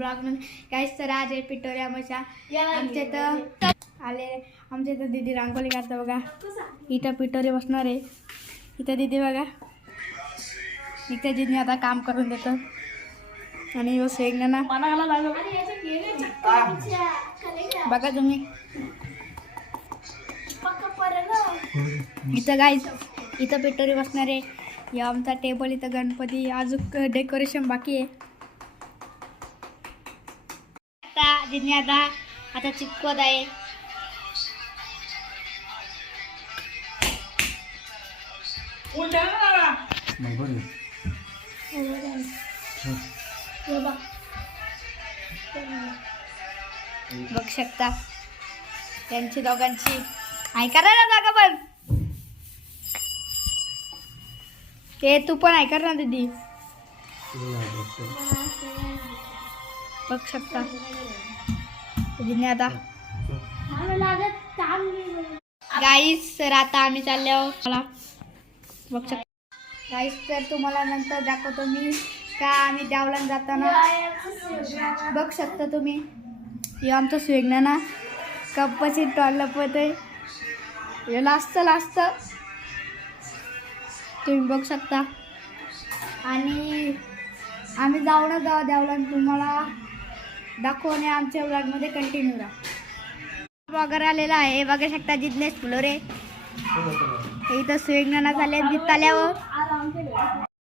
Blog मध्ये काहीच तर आज आहे पिटोऱ्या मशा आमच्या तर आले आमच्या इथं दीदी रांगोळी काढतं बघा. इथं पिटोरी बसणार आहे. इथं दीदी बघा इथं दीदी आता काम करून देतं आणि बस एक ना बघा तुम्ही इथं गाईज इथं पिटोरी बसणार आहे. या आमचा टेबल इथं गणपती अजून डेकोरेशन बाकी आहे. आता दिदी आता चिपकवत आहे. बघ शकता त्यांची दोघांची ऐका ना जागा पण ते तू पण ऐका ना दीदी. बघ शकता दीदीने आता गाईस तर आता आम्ही चालले आहोत. मला बघ शकता गाईस तर तुम्हाला नंतर दाखवतो मी का आम्ही देवळात जाताना. बघ शकता तुम्ही हे आमचं स्वेगना कप्पाची टॉल लपवत आहे. हे लास्ट तुम्ही बघ शकता आणि आम्ही जाऊ देवळात तुम्हाला दाखवणे आमच्या ब्लॉगमध्ये कंटिन्यू राहा. ब्लॉगर आलेला आहे हे बघू शकता जिज्ञेश फुलोरे. इथं स्वेगना झाले आल्यावर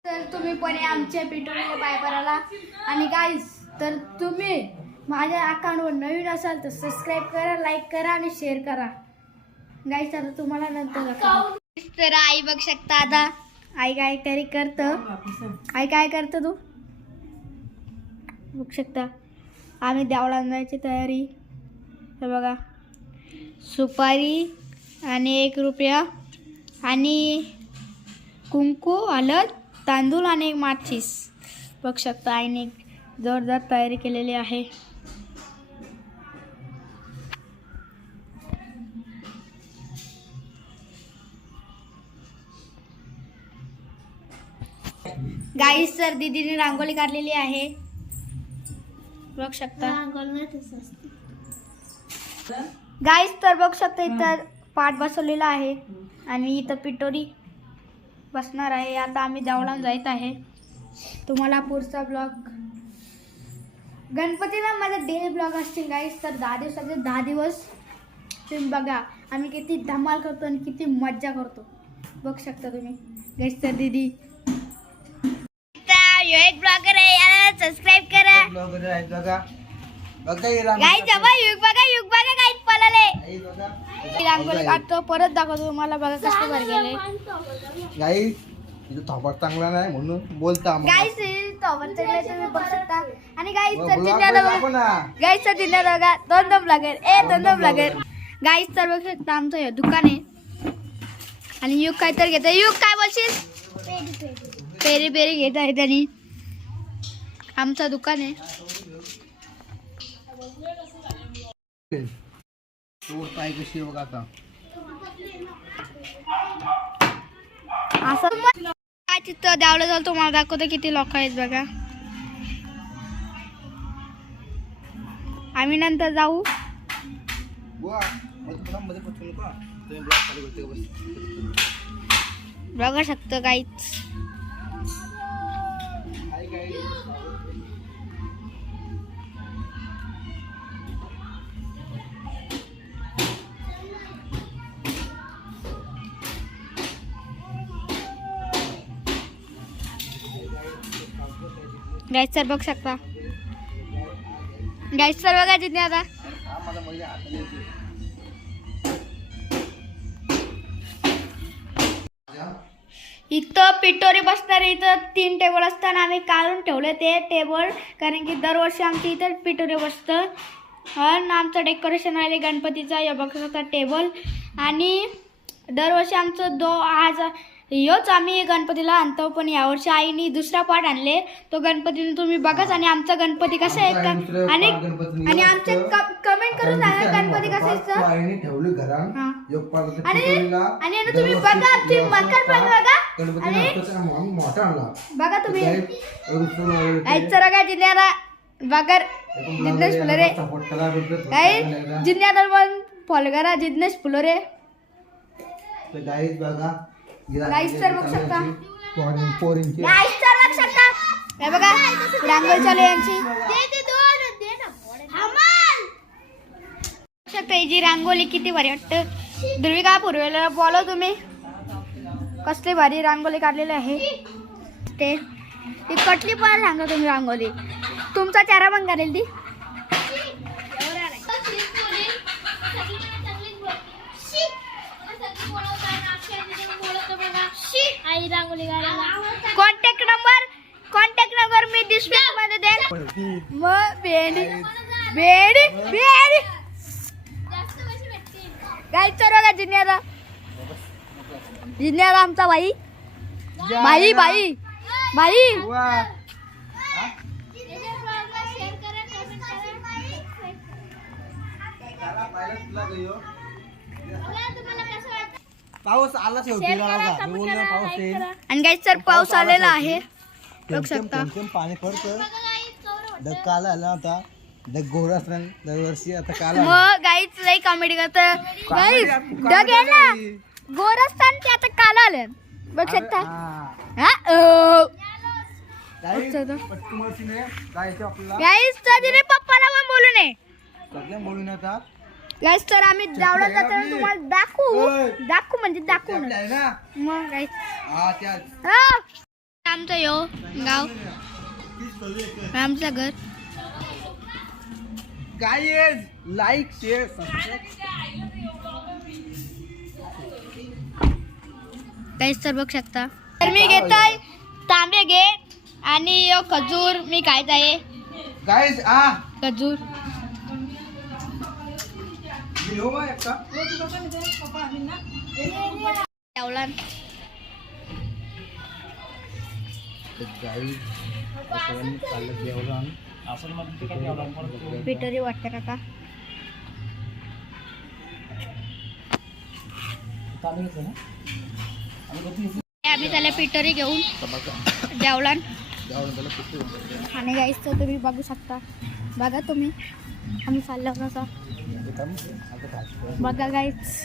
तर तुम्ही पण आमच्या पिटोरीला बायबराला आणि गाईज तर तुम्ही माझ्या अकाउंटवर नवीन असाल तर सबस्क्राईब करा, लाईक करा आणि शेअर करा. गाईज आता तुम्हाला नंतर तर आई बघ शकता आता आई काय तरी करतं. आई काय करतं तू बघ शकता. आम्ही देवळात जायची तयारी. हे बघा सुपारी आणि 1 रुपया आणि कुंकू हळद तांदूळ आणि 1 माचीस. बघ शकता आईने जोरदार तयारी केलेली आहे. गाईस तर दीदीने रांगोळी काढलेली आहे. बघ शकता गाईस तर बघ शकता इथं पाट बसवलेला आहे आणि इथं पिटोरी बसणार आहे. आता आम्ही देवळात जायत आहे. तुम्हाला पुढचा ब्लॉग गणपतीला माझा डेली ब्लॉग असतील गाईस तर 10 दिवसाचे 10 दिवस तुम्ही बघा आम्ही किती धमाल करतो आणि किती मज्जा करतो. बघ शकता तुम्ही गाईस तर दीदी एक ब्लॉगर आहे याला सबस्क्राइब करा. ब्लॉगर आहे बघा गाईस बघा युग बघा गाईस पळाले रांगोळी काढतो. परत दाखवतो तुम्हाला बघा कसं भर गेले गाईस. इथं थोपट चांगला नाही म्हणून बोलता गाईस थोपट चांगला तुम्ही बघू शकता. आणि गाईस तर गाईस तर दिल्या बघा दोन ब्लॉगर गाईस तर बघू शकता आमचं हे दुकान आहे आणि युग काय तर घेत. युग काय बोलशील पेरी घेत आहे त्यांनी आमचं दुकान आहे. असं काय तिथं द्यावलं झालं तुम्हाला दाखवतो किती लोक आहेत बघा. आम्ही नंतर जाऊ. बघू शकतो काहीच गाईस सर बघू शकता. गाईस सर बघा जिथे आता इथं पिटोरी बसणार. इथं 3 टेबल असताना आम्ही काढून ठेवले ते टेबल कारण की दरवर्षी आमच्या इथं पिटोरी बसतं. आणि आमचं डेकोरेशन व्हायला गणपतीचा या बघा टेबल आणि दरवर्षी आमचं आज योच आम्ही गणपतीला आणतो. पण यावर्षी आईने दुसरा पाट आणले तो गणपतीने तुम्ही बघाच. आणि आमचा गणपती कसा आहे आणि आमचे कमेंट करून सांगा गणपती कसं आहे. आईने ठेवली घरात आणि तुम्ही बघा तुम्ही मकर पण बघा आणि मोठा आणला बघा तुम्ही ऐकचं बघा जिल्ह्याला बगर जिज्ञेश फुलोरे सपोर्ट करा काय जिन्याला पण फॉलो करा जिज्ञेश फुलोरे. गाईज बघा गाईज तर बघू शकता. पोरींची गाईज तर बघू शकता. हे बघा रांगोळी चालू आहे यांची. शकता ही जी रांगोळी किती भारी वाटतं. ध्रुविका पूर्वेला बोलव तुम्ही. कसली भारी रांगोळी काढलेली आहे ते. ती कटली पण सांगा तुम्ही रांगोळी. तुमचा चेहरा पण काढेल ती. कॉन्टॅक्ट नंबर मी डिस्प्ले मध्ये देईन. मग बेडी बेडी बेडी काय बघा जिन्याला. जिन्याला आमचा भाई भाई भाई भाई. पाऊस आला शेवटी पाऊस येईल. आणि गाईज तर पाऊस आलेला आहे बघू शकता. पाणी पडतं. ढग काल आला होता. ढग गोर असणार दरवर्षी. आता काल मग गाईच लई कॉमेडी करत. गाईज ढग आहे ना गोर असतात ते आता काल आले बघू शकता. गाईज तर पप्पाला पण बोलू नये. सगळ्या बोलून आता गाईज तर आम्ही जावळा जातो तुम्हाला दाखवू म्हणजे दाखवू ना. मग गाईज आमचं यो गाव आमचं घर. Guys like share subscribe. Guys तर बघू शकता. तर मी घेतोय तांबे घे आणि यो खजूर मी खायचा आहे. गाईज खजूर जेवलान. पिटरी वाटतं काका. आम्ही त्याला पिटरी घेऊन जेवलान. आणि गाईस तर तुम्ही बघू शकता. बघा तुम्ही आम्ही चाललो कसा बघा गाईस.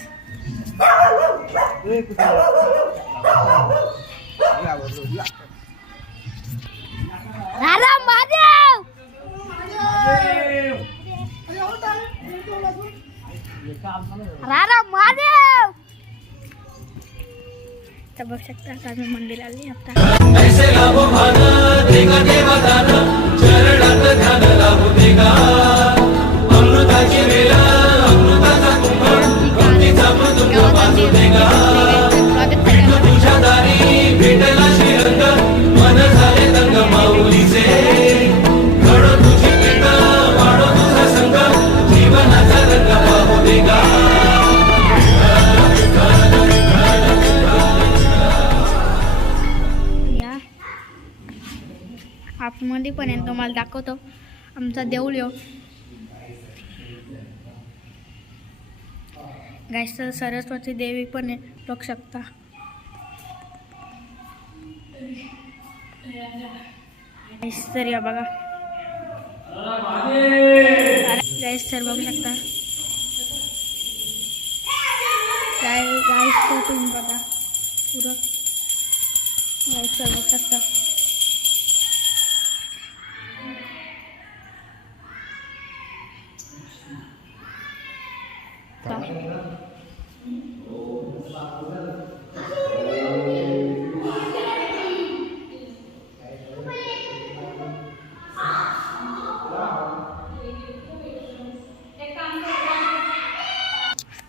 राम महादेव. राम महादेव. तर बघू शकता आता आम्ही मंदिर आले आता. आतमध्ये पण आहे तुम्हाला दाखवतो आमचा देऊळ यो. गाईस तर सरस्वती देवी पण आहे बघू शकता. गाईस तर या बघा. गाईस तर बघू शकता. गाईस तर तुम्ही बघा पुरं. गाईस तर बघू शकता.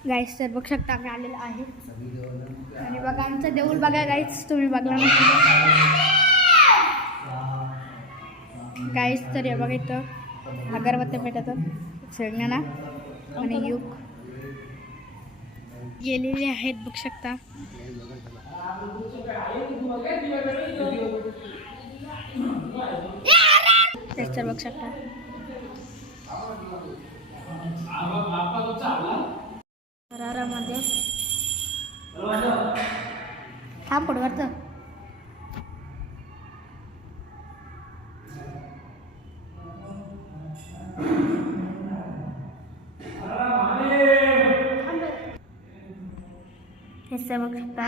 गाईस तर बघू शकता आम्ही आलेलो आहे. आणि बघा आमचं देऊळ बघा गाईस तुम्ही बघला गाईस तर हे बघा इथं अगरबत्त्या पेटतात शेंगदाणा आणि युग गेलेले आहेत बघू शकता. तर बघू शकता. मध्ये थांब पडवरचं. इथं बघू शकता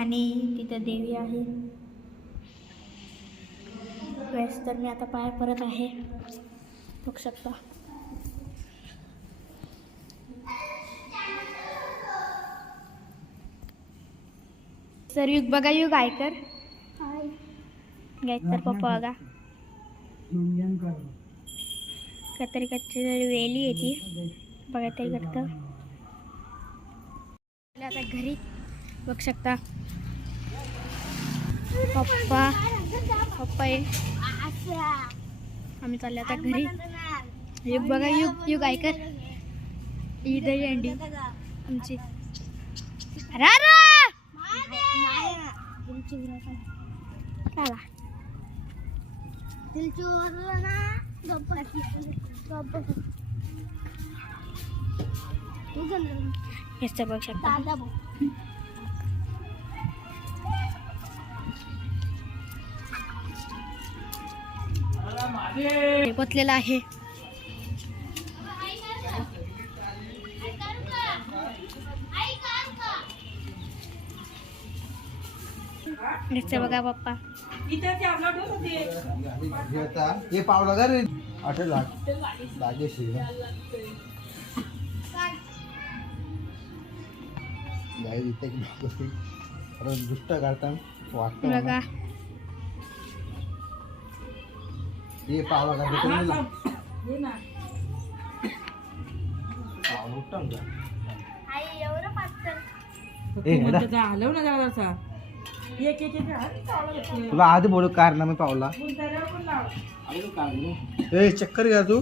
आणि तिथं देवी आहे. वेळेस तर मी आता पाया परत आहे बघू शकता. सर युग बघा युग आयकर तर पप्पा बघा काहीतरी काहीतरी वेली येते बघा तरी करतं. आता घरी बघू शकता पप्पा आहे. आम्ही चालले आता घरी. युग बघा युग युग ऐकर इथं अंडी आमची बघू शकता. पोचलेला आहे. बघा पप्पा हे पावला का रे आठवलं लागेशी इथे दुष्ट काढता वाटतं बघा हे पावला का तुला आधी बोलू कारनामे पावला चक्कर घ्या तू.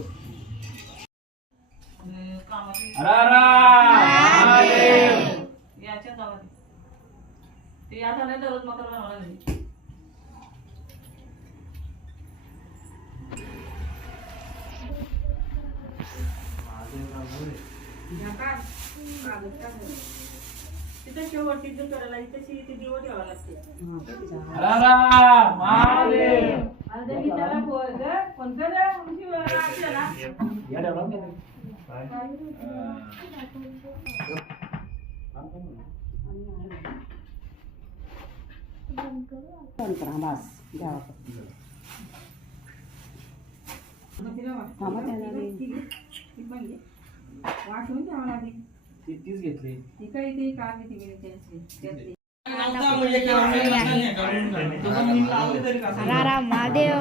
महादेव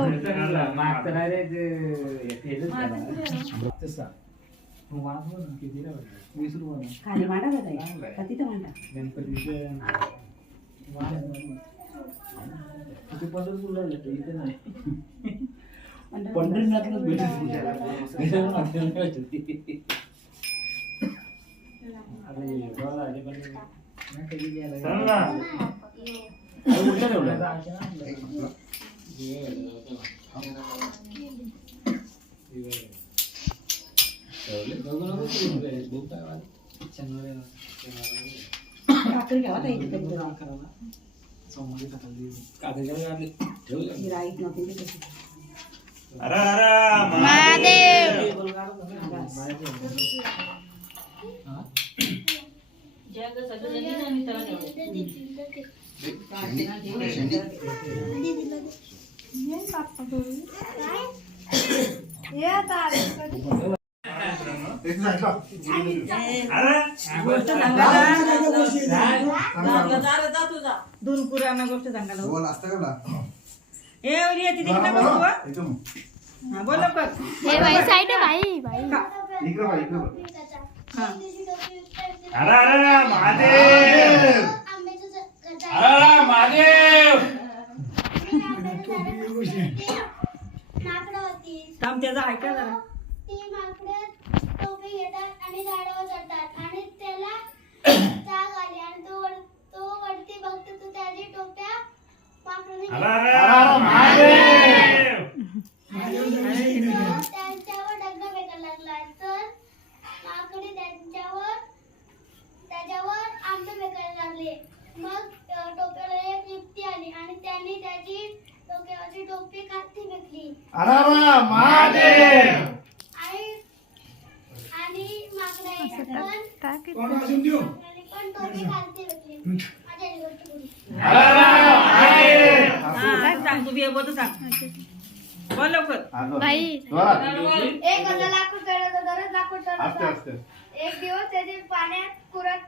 दोन पुराणा गोष्ट सांगायला बोल असतं का बोल भाई साइड है भाई भाई थांब त्याचा ऐका जरा. ती माकडं टोपी घेतात आणि झाडावर चढतात आणि त्याला जाग आली आणि तो वरती बघतो तो त्याची टोप्या माकडाने त्यांच्यावर डग्गा फेकायला लागला तर माकडे त्याच्यावर आंबे फेकायला लागले. मग टोप्याला एक युक्ती आली आणि त्यांनी त्याची डोक्यावरची टोपी खाती फेकली आणि माकडा पण टोपी खालती बसली. माझ्या आई गोष्ट बोलली. सांग तू बी बोल सांग बोल लवकर भाई एक होता लाकूड तोडायचा, दररोज लाकूड तोडायचा. एक दिवस त्याची पाण्यात कुराट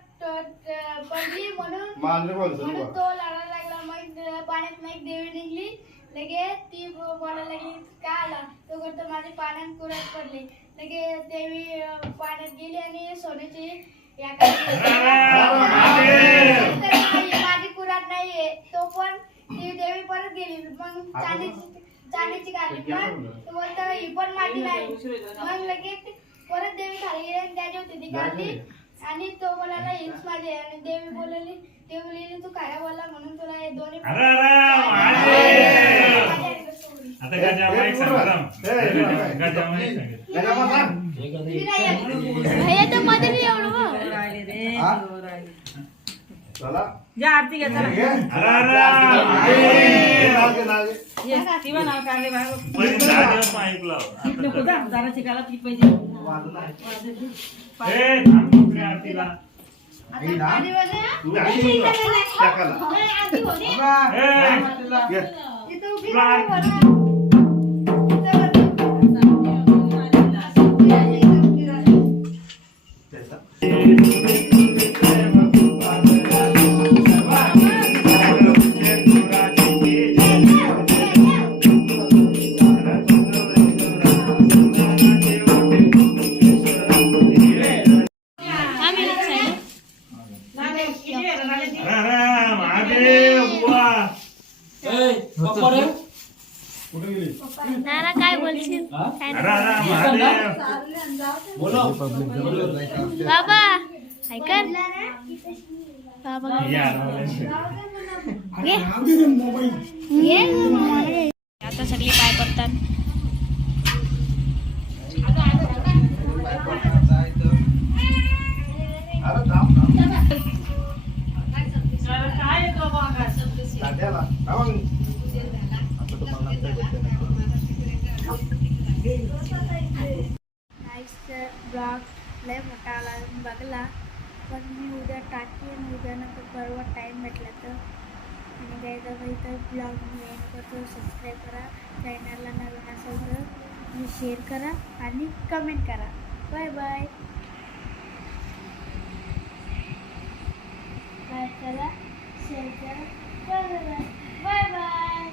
पडली म्हणून तो लढायला लागला. मग पाण्यात मग देवी निघली. लगेच ती बोलायला लागली का आला तो करतो माझी पाण्यात कुराट पडली. लगेच देवी पाण्यात गेली आणि सोन्याची या माझी कुराट नाहीये. तो पण ती देवी परत गेली. मग चांदीची काढली. मग तो बोलतो ही पण माझी नाही. मग लगेच परत देवी खाली गेली आणि त्याची होती ती काढली आणि तो बोलायला हीच माझी आहे. आणि देवी बोलली तू काय बोलला म्हणून तुला हे दोन्ही मध्ये नाही एवढं बघ. राहिले रे चला जा आरती घ्या चला ये शिवा नाव काढले बाहेर नको जा जरा शिकायला पीठ पाहिजे आता पाणी वाले इथं उभी राहा बरं. नाना काय बोलशील बाबा ऐका बाबा आता सगळी पाय पडतात. काय येतो बाबा ब्लॉग लय मोठा आला बघला पण मी उद्या टाकेन. उद्या नंतर परवा टाईम भेटला तर. आणि काय तर इथं ब्लॉग मी एंड करतो. सबस्क्राईब करा. चॅनलला नवीन असेल तर शेअर करा आणि कमेंट करा. Bye bye. लाईक करा, शेअर करा, बाय बाय.